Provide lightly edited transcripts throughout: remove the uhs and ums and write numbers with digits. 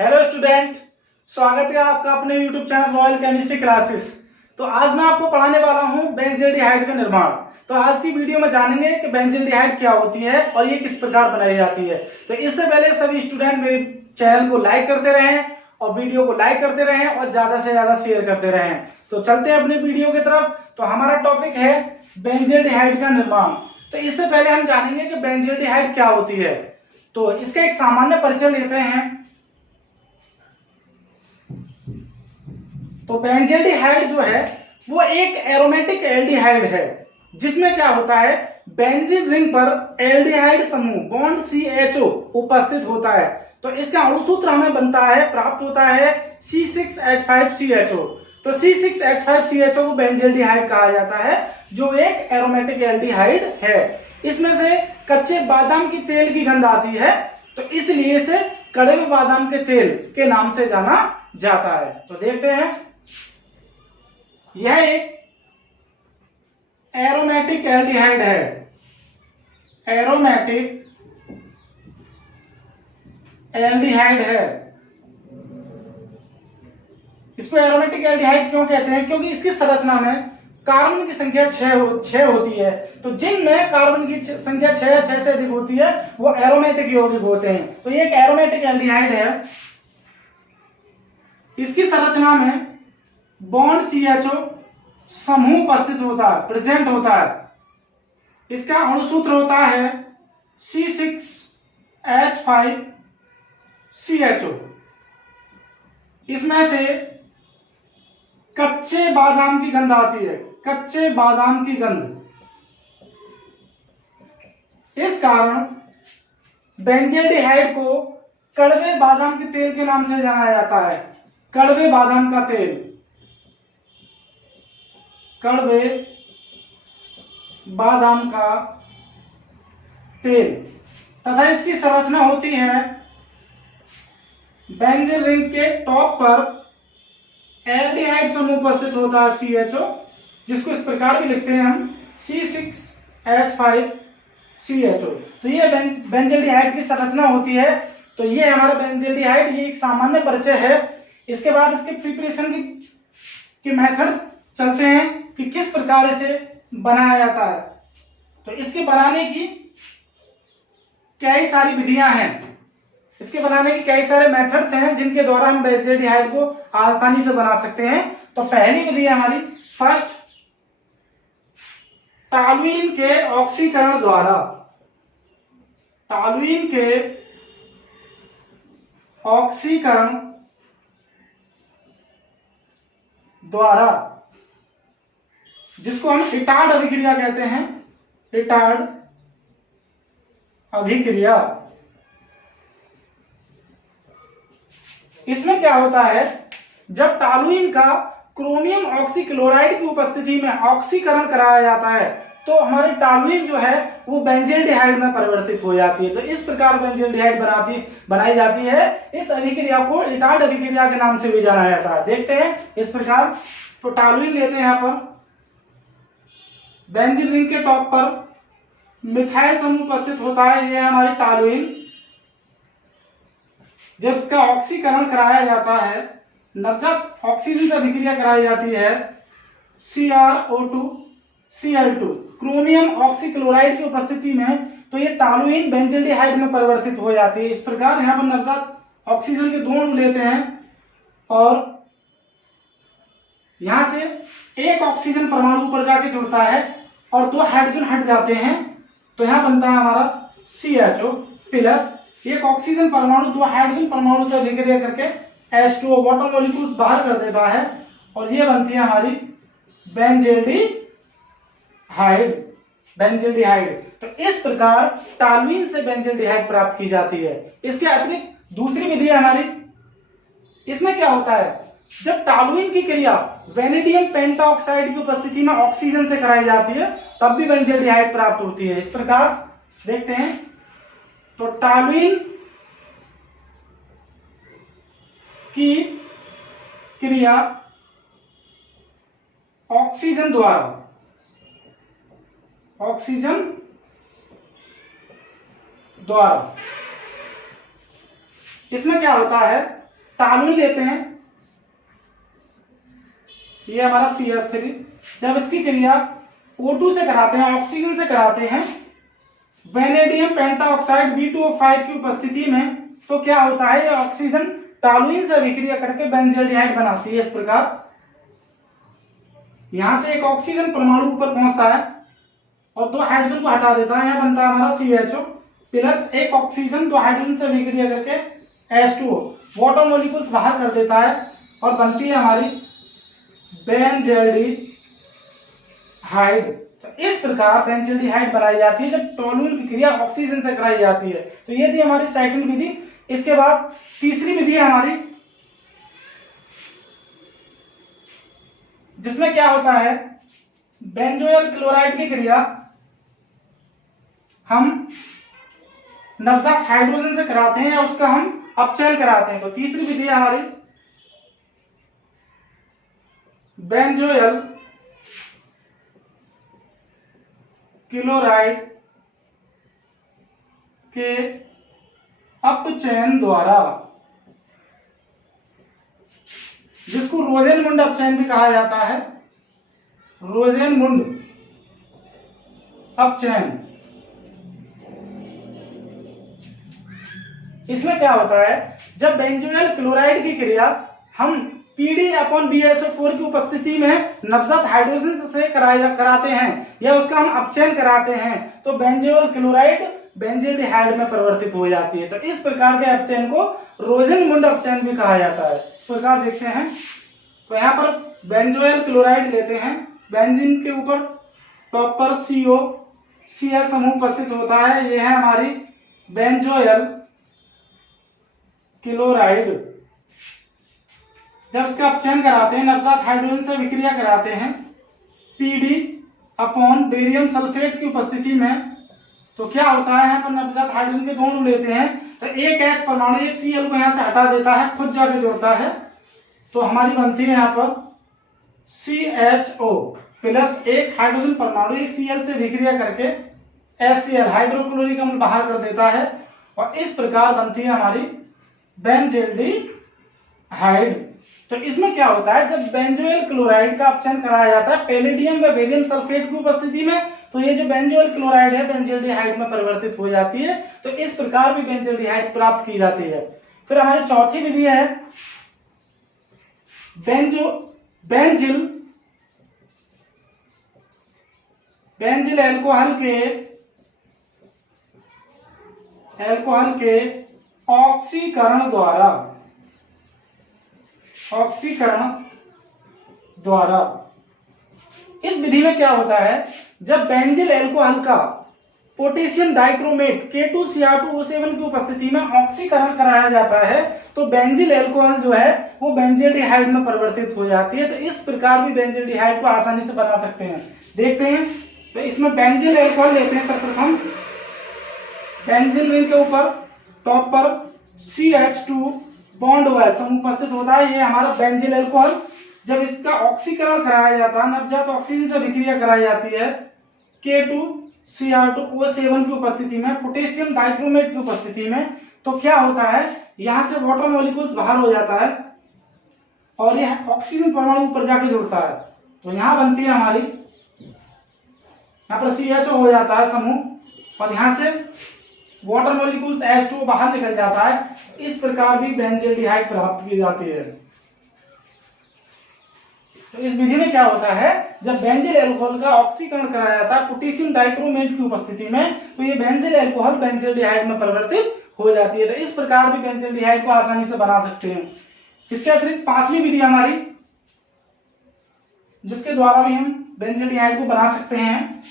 Hello student, स्वागत है आपका अपने YouTube channel royal chemistry classes. तो आज मैं आपको पढ़ाने वाला हूं बेंजल्डिहाइड का निर्माण। तो आज की वीडियो में जानेंगे कि बेंजल्डिहाइड क्या होती है और ये किस प्रकार बनाई जाती है। तो इससे पहले सभी स्टूडेंट मेरे चैनल को लाइक करते रहें और वीडियो को लाइक करते रहें और ज्यादा से ज्यादा शेयर करते रहें। तो चलते हैं अपने वीडियो की तरफ। तो हमारा टॉपिक है बेंजल्डिहाइड का निर्माण। तो इससे पहले हम जानेंगे कि बेंजल्डिहाइड क्या होती है। तो इसका एक सामान्य परिचय लेते हैं। तो बेंजल्डिहाइड जो है वो एक एरोमेटिक एल्डिहाइड है, जिसमें क्या होता है, बेंजीन रिंग पर एल्डिहाइड समूह बॉन्ड CHO उपस्थित होता है। तो इसका अणुसूत्र हमें बनता है, प्राप्त होता है C6H5CHO। तो C6H5CHO को बेंजल्डिहाइड कहा जाता है, जो एक एरोमेटिक एल्डिहाइड है। इसमें से कच्चे बादाम की तेल की गंध आती है, तो इसलिए इसे कड़वे बादाम के तेल के नाम से जाना जाता है। तो देखते हैं, यह एक एरोमेटिक एल्डिहाइड है। एरोमेटिक एल्डिहाइड है। इसको एरोमेटिक एल्डिहाइड क्यों कहते हैं? क्योंकि इसकी संरचना में कार्बन की संख्या 6 होती है। तो जिनमें कार्बन की संख्या 6 से अधिक होती है वो एरोमेटिक यौगिक होते हैं। तो ये एक एरोमेटिक एल्डिहाइड है। इसकी संरचना में बॉन्ड CHO समूह उपस्थित होता है, प्रेजेंट होता है। इसका अणुसूत्र होता है C6H5CHO। इसमें से कच्चे बादाम की गंध आती है, कच्चे बादाम की गंध। इस कारण बेंजल्डिहाइड को कड़वे बादाम के तेल के नाम से जाना जाता है। कड़वे बादाम का तेल, कड़वे बादाम का तेल। तथा इसकी संरचना होती है, बेंजीन रिंग के टॉप पर एल्डिहाइड समूह उपस्थित होता है CHO, जिसको इस प्रकार भी लिखते हैं हम C6H5CHO। तो ये बेंजल्डिहाइड की संरचना होती है। तो ये हमारा बेंजल्डिहाइड, ये एक सामान्य परिचय है। इसके बाद इसके प्रिपरेशन की मेथड्स चलते हैं कि किस प्रकार इसे बनाया जाता है। तो इसके बनाने की कई सारी विधियां हैं, इसके बनाने के कई सारे मेथड्स हैं जिनके द्वारा हम बेंजल्डिहाइड को आसानी से बना सकते हैं। तो पहली विधि है हमारी फर्स्ट, टॉलुइन के ऑक्सीकरण द्वारा। टॉलुइन के ऑक्सीकरण द्वारा, जिसको हम इटार्ड अभिक्रिया कहते हैं। इटार्ड अभिक्रिया। इसमें क्या होता है, जब टॉलुइन का क्रोमियम ऑक्सीक्लोराइड की उपस्थिति में ऑक्सीकरण कराया जाता है तो हमारी टॉलुइन जो है वो बेंजल्डिहाइड में परिवर्तित हो जाती है। तो इस प्रकार बेंजल्डिहाइड बनाई जाती है। इस अभिक्रिया को इटार्ड अभिक्रिया के नाम से भी जाना जाता है। देखते हैं इस प्रकार। तो टॉलुइन लेते हैं, यहां पर बेंजीन रिंग के टॉप पर मिथाइल समूह उपस्थित होता है, यह हमारी टॉलुइन। जब इसका ऑक्सीकरण कराया जाता है, नवजात ऑक्सीजन से अभिक्रिया कराई जाती है CrO2 Cl2 क्रोमियम ऑक्सीक्लोराइड की उपस्थिति में, तो ये टॉलुइन बेंजल्डिहाइड में परिवर्तित हो जाती है। इस प्रकार यहां पर नवजात ऑक्सीजन के 2 अणु लेते हैं और यहां से एक ऑक्सीजन परमाणु ऊपर जाके जुड़ता है और 2 हाइड्रोजन हट जाते हैं। तो यहां बनता है हमारा CHO प्लस, एक ऑक्सीजन परमाणु 2 हाइड्रोजन परमाणु से अभिक्रिया करके H2O वाटर मॉलिक्यूल्स बाहर कर देता है और ये बनती है हमारी बेंजल्डिहाइड। तो इस प्रकार टॉलुइन से बेंजल्डिहाइड प्राप्त की जाती है। इसके अतिरिक्त दूसरी विधि है हमारी। इसमें क्या होता है, जब टॉलुइन की क्रिया वेनेडियम पेंटाऑक्साइड की उपस्थिति में ऑक्सीजन से कराई जाती है तब भी बेंजल्डिहाइड प्राप्त होती है। इस प्रकार देखते हैं। तो टॉलुइन की क्रिया ऑक्सीजन द्वारा, इसमें क्या होता है, टॉलुइन लेते हैं, ये हमारा CH3, जब इसकी क्रिया O2 से कराते हैं, ऑक्सीजन से कराते हैं वेनेडियम पेंटाऑक्साइड B2O5 की उपस्थिति में, तो क्या होता है, ये ऑक्सीजन टॉलुइन से अभिक्रिया करके बेंजील्डिहाइड बनाती है। इस प्रकार यहां से एक ऑक्सीजन परमाणु ऊपर पहुंचता है और 2 हाइड्रोजन को हटा देता है, यहां बनता है हमारा CHO प्लस एक ऑक्सीजन 2 हाइड्रोजन से अभिक्रिया करके H2O, वाटर मॉलिक्यूल्स बाहर कर देता है और बनती है हमारी बेंजील्डिहाइड। तो इस प्रकार बेंजील्डिहाइड बनाई जाती है जब टॉलुइन की क्रिया ऑक्सीजन से कराई जाती है। तो ये थी हमारी सेकंड विधि। इसके बाद तीसरी विधि है हमारी, जिसमें क्या होता है, बेंजोइल क्लोराइड की क्रिया हम नवजात हाइड्रोजन से कराते हैं या उसका हम अपचयन कराते हैं। तो तीसरी विधि है हमारी बेंजोइल क्लोराइड के अपचयन द्वारा, जिसको रोजेनमुंड अपचयन भी कहा जाता है, रोजेनमुंड अपचयन। इसमें क्या होता है, जब बेंजोइल क्लोराइड की क्रिया हम PD/BSO4 की उपस्थिति में नवजात हाइड्रोजन से कराते हैं या उसका हम अपचयन कराते हैं, तो बेंजोइल क्लोराइड बेंजील्डिहाइड में परिवर्तित हो जाती है। तो इस प्रकार के अपचयन को रोजेनमुंड अपचयन भी कहा जाता है। इस प्रकार देखते हैं, तो यहाँ पर बेंजोइल क्लोराइड लेते हैं, बेंजीन के ऊपर टॉप पर COCl समूह उपस्थित होता है, यह है हमारी बेंजोइल क्लोराइड। जब इसका अपचयन कराते हैं, नवजात हाइड्रोजन से विक्रिया कराते हैं PD/बेरियम सल्फेट की उपस्थिति में, तो क्या होता है, यहाँ पर नवजात हाइड्रोजन के 2 अणु लेते हैं, तो एक H परमाणु एक Cl को यहाँ से हटा देता है, खुद जाके जोड़ता है, तो हमारी बनती है यहाँ पर CHO प्लस एक हाइड्रोजन परमाणु एक Cl से विक्रिया करके HCl हाइड्रोक्लोरिक अम्ल बाहर कर देता है, और इस प्रकार बनती है हमारी बेंजील्डिहाइड। तो इसमें क्या होता है, जब बेंजोइल क्लोराइड का अपचयन कराया जाता है पैलेडियम व बेरियम सल्फेट की उपस्थिति में, तो ये जो बेंजोइल क्लोराइड है बेंजील्डिहाइड में परिवर्तित हो जाती है। तो इस प्रकार भी बेंजील्डिहाइड प्राप्त की जाती है। फिर हमारी चौथी विधि है बेंजिल एल्कोहल के ऑक्सीकरण द्वारा। इस विधि में क्या होता है, जब बेंजिल एल्कोहल का पोटेशियम डाइक्रोमेट K2Cr2O7 की उपस्थिति में ऑक्सीकरण कराया जाता है, तो बेंजिल एल्कोहल जो है वो बेंजील्डिहाइड में परिवर्तित हो जाती है। तो इस प्रकार भी बेंजील्डिहाइड को आसानी से बना सकते हैं। देखते हैं, तो इसमें बेंजिल एल्कोहल लेते हैं, सर्वप्रथम बेंजिल रिंग के ऊपर टॉप पर CH2 बॉन्ड OH समूह उपस्थित होता है, ये हमारा बेंजिल एल्कोहल। जब इसका ऑक्सीकरण कराया जाता है, नवजात ऑक्सीजन से विक्रिया कराई जाती है K2Cr2O7 की उपस्थिति में, पोटेशियम डाइक्रोमेट की उपस्थिति में, तो क्या होता है, यहां से वाटर मॉलिक्यूल्स बाहर हो जाता है और यह ऑक्सीजन परमाणु ऊपर जाके जुड़ता है। तो यहां बनती है हमारी, यहाँ पर CHO हो जाता है समूह और यहां से वाटर मॉलिक्यूल्स H2O बाहर निकल जाता है। इस प्रकार भी बेंजील्डिहाइड प्राप्त की जाती है। तो इस विधि में क्या होता है, जब बेंजिल एल्कोहल का ऑक्सीकरण कराया जाता है पोटेशियम डाइक्रोमेट की उपस्थिति में, तो ये बेंजिल एल्कोहल बेंजील्डिहाइड में परिवर्तित हो जाती है। तो इस प्रकार भी बेंजील्डिहाइड को आसानी से बना सकते हैं। इसके अतिरिक्त पांचवी विधि हमारी, जिसके द्वारा भी हम बेंजील्डिहाइड को बना सकते हैं,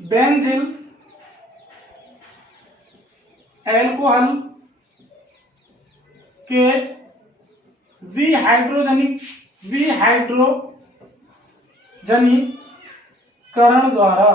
बेंजिल एल्कोहल के विहाइड्रोजनीकरण द्वारा।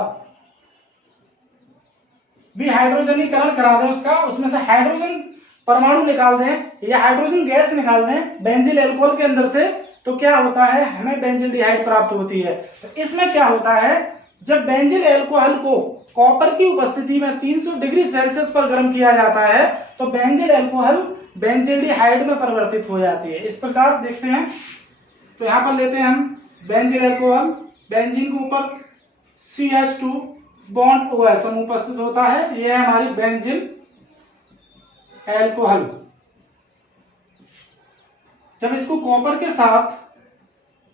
विहाइड्रोजनीकरण करा दें उसका, उसमें से हाइड्रोजन परमाणु निकाल दें या हाइड्रोजन गैस निकाल दें बेंजिल एल्कोहल के अंदर से, तो क्या होता है, हमें बेंजील्डिहाइड प्राप्त होती है। तो इसमें क्या होता है, जब बेंजिल अल्कोहल को कॉपर की उपस्थिति में 300 डिग्री सेल्सियस पर गर्म किया जाता है तो बेंजिल अल्कोहल बेंजिल्डिहाइड में परिवर्तित हो जाती है। इस प्रकार देखते हैं, तो यहां पर लेते हैं हम बेंजिल अल्कोहल, बेंजीन के ऊपर CH2 बॉन्ड OH समूह उपस्थित होता है, यह है हमारी बेंजिल अल्कोहल। जब इसको कॉपर के साथ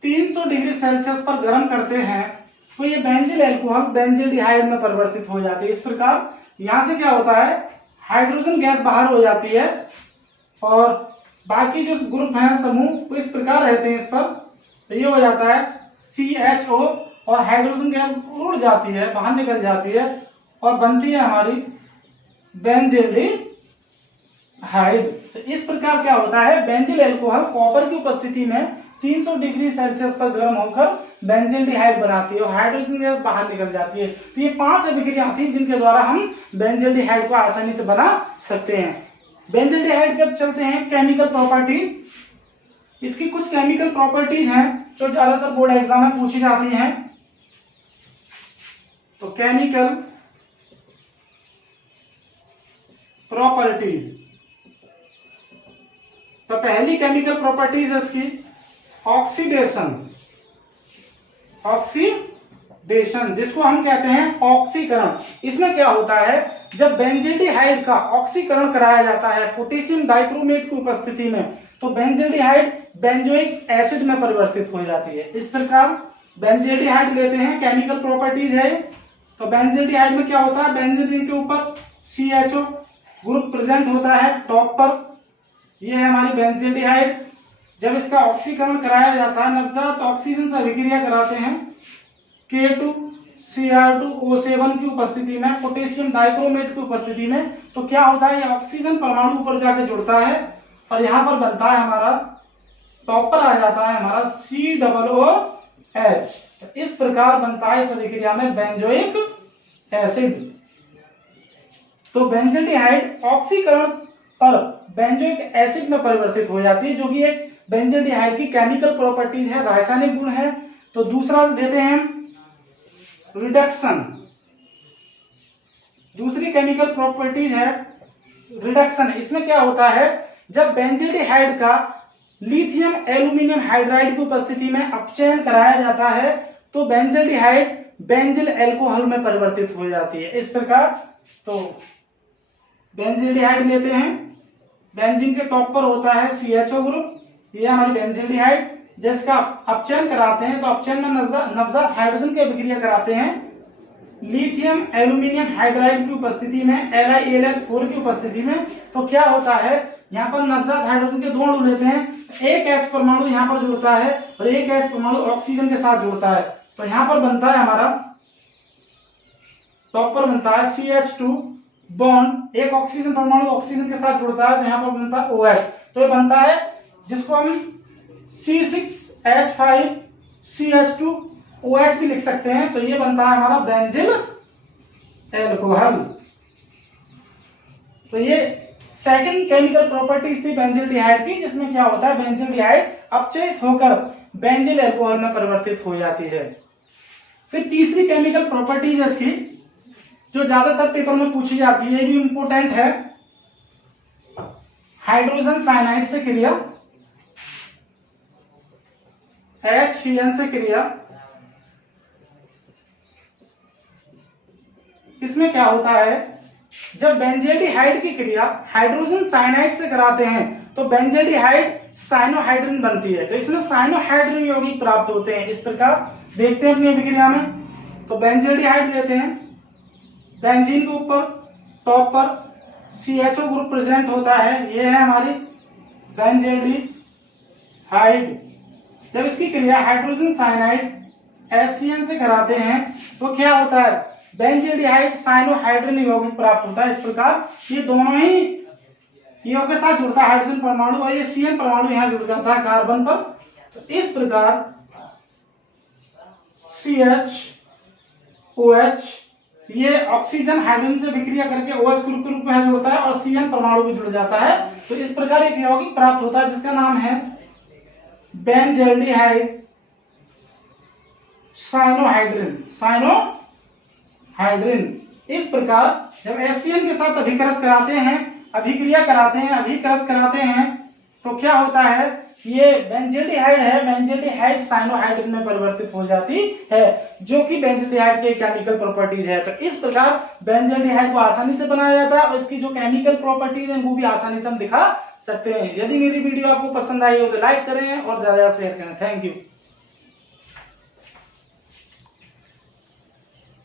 300 डिग्री सेल्सियस पर गर्म करते हैं तो ये बेंजिल अल्कोहल बेंजिल्डिहाइड में परिवर्तित हो जाती है। इस प्रकार यहां से क्या होता है, हाइड्रोजन गैस बाहर हो जाती है और बाकी जो ग्रुप हैं समूह वो इस प्रकार रहते हैं इस पर, तो ये हो जाता है CHO और हाइड्रोजन गैस उड़ जाती है, बाहर निकल जाती है और बनती है हमारी बेंजिल्डिहाइड। तो इस प्रकार क्या होता है, बेंजिल अल्कोहल कॉपर की उपस्थिति में 300 डिग्री सेल्सियस पर गर्म होकर बेंजिल्डिहाइड बनाती है और हाइड्रोजन गैस बाहर निकल जाती है। तो ये 5 अभिक्रियाएं थी जिनके द्वारा हम बेंजिल्डिहाइड को आसानी से बना सकते हैं। बेंजिल्डिहाइड जब चलते हैं केमिकल प्रॉपर्टीज, इसकी कुछ केमिकल प्रॉपर्टीज हैं जो ज्यादातर बोर्ड एग्जाम में पूछी जाती हैं। तो केमिकल प्रॉपर्टीज, तो पहली केमिकल प्रॉपर्टीज है इसकी ऑक्सीडेशन, ऑक्सीडेशन जिसको हम कहते हैं ऑक्सीकरण। इसमें क्या होता है, जब बेंजिल्डिहाइड का ऑक्सीकरण कराया जाता है पोटेशियम डाइक्रोमेट की उपस्थिति में तो बेंजिल्डिहाइड बेंजोइक एसिड में परिवर्तित हो जाती है। इस प्रकार बेंजिल्डिहाइड लेते हैं, केमिकल प्रॉपर्टीज है। तो बेंजिल्डिहाइड में क्या होता है, बेंजीन रिंग के ऊपर CHO ग्रुप प्रेजेंट होता है टॉप पर, यह है हमारी बेंजिल्डिहाइड। जब इसका ऑक्सीकरण कराया जाता है, नवजात ऑक्सीजन से अभिक्रिया कराते हैं K2Cr2O7 की उपस्थिति में पोटेशियम डाइक्रोमेट की उपस्थिति में, तो क्या होता है, ये ऑक्सीजन परमाणु ऊपर जाके जुड़ता है और यहां पर बनता है हमारा, टॉप पर आ जाता है हमारा COOH। तो इस प्रकार बनता है इस अभिक्रिया में बेंजोइक एसिड। तो बेंजिल्डिहाइड ऑक्सीकरण पर बेंजोइक एसिड में परिवर्तित हो जाती है, जो कि एक बेंजिल्डिहाइड की केमिकल प्रॉपर्टीज है, रासायनिक गुण है। तो दूसरा लेते हैं रिडक्शन, दूसरी केमिकल प्रॉपर्टीज है रिडक्शन। इसमें क्या होता है, जब बेंजिल्डिहाइड का लिथियम एल्यूमिनियम हाइड्राइड की उपस्थिति में अपचयन कराया जाता है तो बेंजिल्डिहाइड बेंजिल अल्कोहल में परिवर्तित हो जाती है। इस प्रकार तो बेंजिल्डिहाइड लेते हैं, बेंजीन के टॉप पर होता है CHO ग्रुप, ये हमारी बेंजिल्डिहाइड। जिसका अपचयन कराते हैं तो अपचयन में नवजात हाइड्रोजन की अभिक्रिया कराते हैं लिथियम एल्यूमिनियम हाइड्राइड की उपस्थिति में, LiAlH4 की उपस्थिति में। तो क्या होता है, यहाँ पर नवजात हाइड्रोजन के 2 अणु लेते हैं, एक H परमाणु यहाँ पर जुड़ता है और एक H परमाणु ऑक्सीजन के साथ जुड़ता है। तो यहाँ पर बनता है हमारा, टॉप पर बनता है CH2 बॉन्ड, एक ऑक्सीजन परमाणु ऑक्सीजन के साथ जुड़ता है तो यहाँ पर बनता है OH। तो ये बनता है जिसको हम C6H5CH2OH भी लिख सकते हैं। तो ये बनता है हमारा बेंजिल अल्कोहल। तो ये सेकंड केमिकल प्रॉपर्टीज थी बेंजिल्डिहाइड की, जिसमें क्या होता है, बेंजिल्डिहाइड अपचयित होकर बेंजिल अल्कोहल में परिवर्तित हो जाती है। फिर तीसरी केमिकल प्रॉपर्टीज है इसकी, जो ज्यादातर पेपर में पूछी जाती है, ये भी इंपोर्टेंट है, हाइड्रोजन साइनाइड से क्रिया, HCN से क्रिया। इसमें क्या होता है, जब बेंजिल्डिहाइड की क्रिया हाइड्रोजन साइनाइड से कराते हैं तो बेंजिल्डिहाइड साइनोहाइड्रिन बनती है। तो इसमें साइनोहाइड्रिन यौगिक प्राप्त होते हैं। इस प्रकार देखते हैं अपनी अभिक्रिया में, तो बेंजिल्डिहाइड लेते हैं, बेंजीन के ऊपर टॉप पर CHO ग्रुप प्रेजेंट होता है, ये है हमारी बेंजिल्डिहाइड। जब इसकी क्रिया हाइड्रोजन साइनाइड HCN से कराते हैं तो क्या होता है, बेंजिल्डिहाइड साइनोहाइड्रिन यौगिक प्राप्त होता है। इस प्रकार ये दोनों ही यौगिक के साथ जुड़ता है हाइड्रोजन परमाणु और ये CN परमाणु यहां जुड़ जाता है कार्बन पर। तो इस प्रकार CHOH ये ऑक्सीजन हाइड्रोजन से विक्रिया करके OH ग्रुप के रूप में जुड़ता है और CN परमाणु भी जुड़ जाता है। तो इस प्रकार एक यौगिक प्राप्त होता है जिसका नाम है बेंजिल्डिहाइड साइनोहाइड्रिन, हाइड्रिन। इस प्रकार जब HCN के साथ अभिक्रिया कराते हैं तो क्या होता है, ये बेंजील्डिहाइड है, बेंजील्डिहाइड साइनोहाइड्रिन में परिवर्तित हो जाती है, जो कि बेंजील्डिहाइड के केमिकल प्रॉपर्टीज है। तो इस प्रकार बेंजील्डिहाइड को आसानी से बनाया जाता है और इसकी जो केमिकल प्रॉपर्टीज है वो भी आसानी से हम दिखा सकते हैं। यदि मेरी वीडियो आपको पसंद आई हो तो लाइक करें और ज्यादा शेयर करें। Thank you.